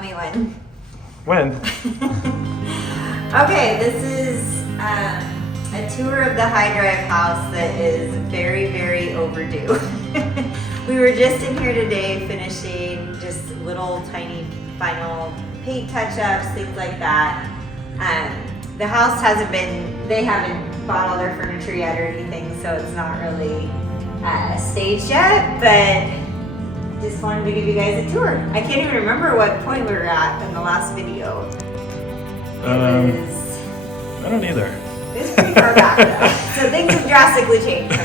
Tell me when. When? Okay, this is a tour of the High Drive house that is very, very overdue. We were just in here today finishing just little tiny final paint touch-ups, things like that. The house they haven't bought all their furniture yet or anything, so it's not really staged yet, but just wanted to give you guys a tour. I can't even remember what point we were at in the last video. I don't either. It's pretty far back though, so things have drastically changed.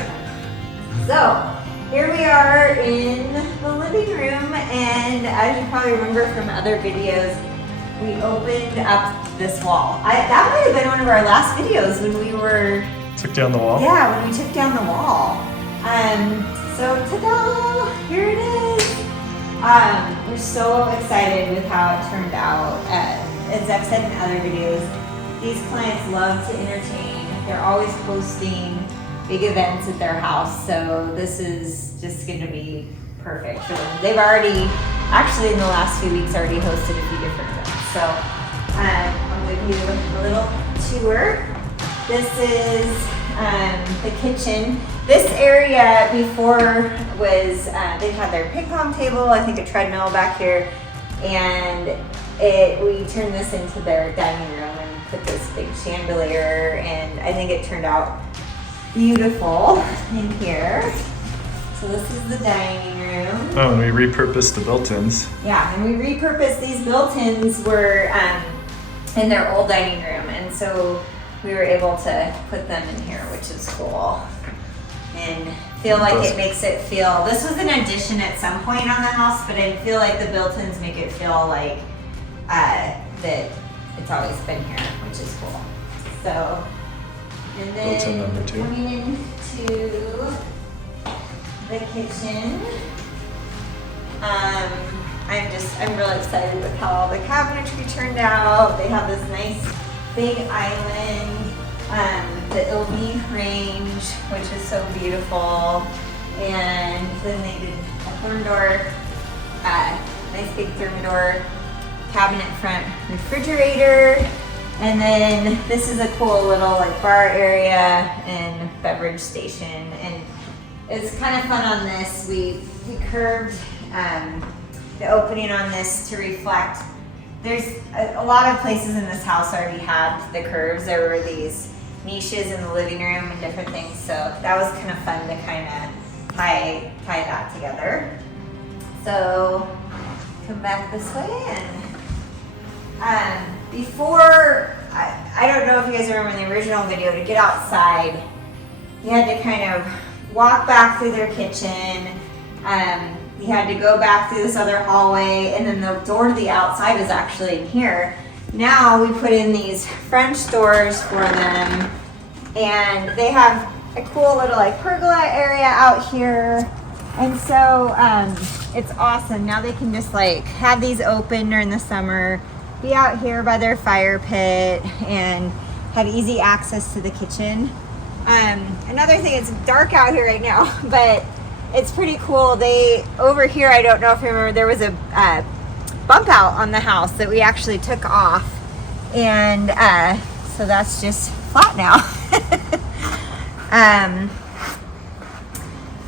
So, here we are in the living room, and as you probably remember from other videos, we opened up this wall. That might have been one of our last videos when we took down the wall? Yeah, when we took down the wall. So ta-da! Here it is. We're so excited with how it turned out. As I've said in other videos, these clients love to entertain. They're always hosting big events at their house, so this is just going to be perfect for them. They've already, actually in the last few weeks, already hosted a few different events. So I'll give you a little tour. This is the kitchen. This area before was, they had their ping pong table, I think a treadmill back here, and we turned this into their dining room and put this big chandelier, and I think it turned out beautiful in here. So this is the dining room. Oh, and we repurposed the built-ins. Yeah, and we repurposed these built-ins were in their old dining room, and so we were able to put them in here, which is cool. And feel like it makes it feel, this was an addition at some point on the house, but I feel like the built-ins make it feel like that it's always been here, which is cool. So, and then Built-in number 2. coming into the kitchen, I'm really excited with how the cabinetry turned out. They have this nice big island, the LB range, which is so beautiful, and then they did a Thermador, nice big Thermador cabinet front refrigerator, and then this is a cool little like bar area and beverage station. And it's kind of fun on this. We curved the opening on this to reflect. There's a lot of places in this house already had the curves. There were these niches in the living room and different things, so that was kind of fun to kind of tie that together. So come back this way, and before, I don't know if you guys remember in the original video, to get outside, you had to kind of walk back through their kitchen. You had to go back through this other hallway, and then the door to the outside is actually in here. Now we put in these French doors for them, and they have a cool little like pergola area out here. And so it's awesome. Now they can just like have these open during the summer, be out here by their fire pit, and have easy access to the kitchen. Another thing, it's dark out here right now, but it's pretty cool. Over here, I don't know if you remember, there was a bump out on the house that we actually took off, and so that's just flat now.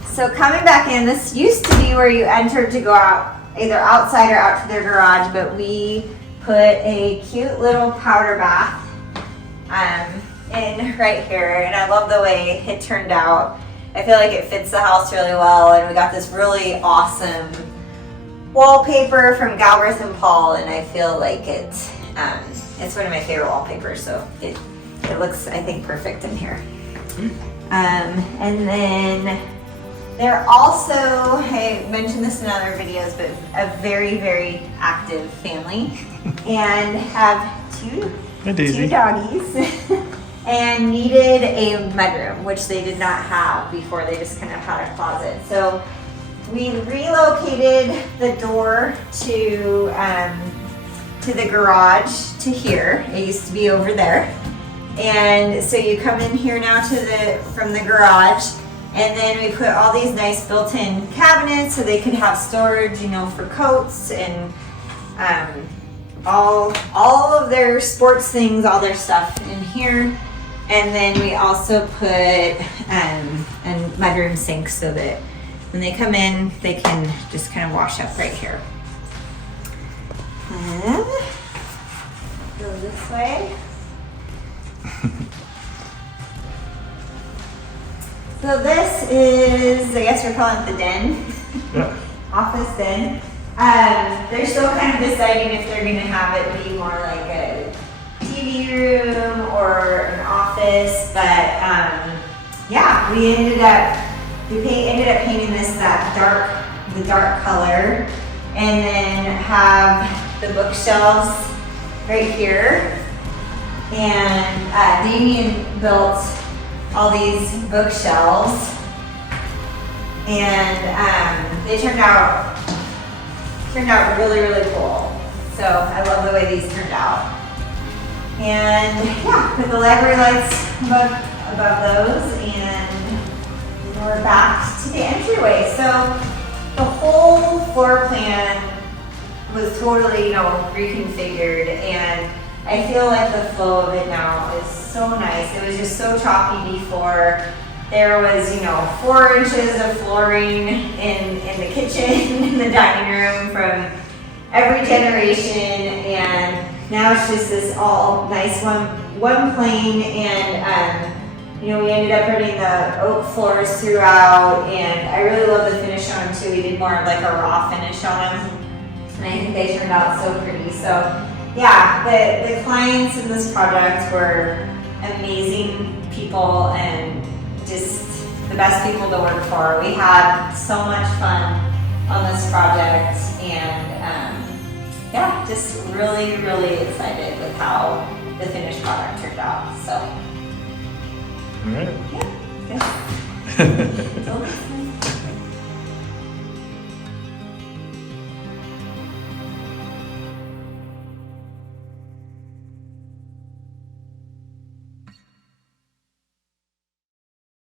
So coming back in, this used to be where you entered to go out, either outside or out to their garage, but we put a cute little powder bath in right here, and I love the way it turned out. I feel like it fits the house really well, and we got this really awesome wallpaper from Galbraith and Paul, and I feel like it's one of my favorite wallpapers, so it looks, I think, perfect in here. And then they're also, I mentioned this in other videos, but a very, very active family, and have two doggies. And needed a mudroom, which they did not have before. They just kind of had a closet. So we relocated the door to the garage to here. It used to be over there. And so you come in here now from the garage, and then we put all these nice built-in cabinets so they could have storage, for coats and all of their sports things, all their stuff in here. And then we also put a mudroom sink so that when they come in, they can just kind of wash up right here. And go this way. So this is, I guess we're calling it the den. Yeah. Office den. They're still kind of deciding if they're gonna have it be more like a TV room or an office, but yeah, we ended up painting this the dark color, and then have the bookshelves right here. And Damien built all these bookshelves, and they turned out really, really cool. So I love the way these turned out. And yeah, put the library lights above those, and we're back to the entryway. So the whole floor plan was totally, reconfigured, and I feel like the flow of it now is so nice. It was just so choppy before. There was, 4 inches of flooring in the kitchen, in the dining room from every generation, and now it's just this all nice one plane, and we ended up putting the oak floors throughout, and I really love the finish on them too. We did more of like a raw finish on them, and I think they turned out so pretty. So yeah, the clients in this project were amazing people and just the best people to work for. We had so much fun on this project, and yeah, just really, really excited with how the finished product turned out. So All right. yeah, good.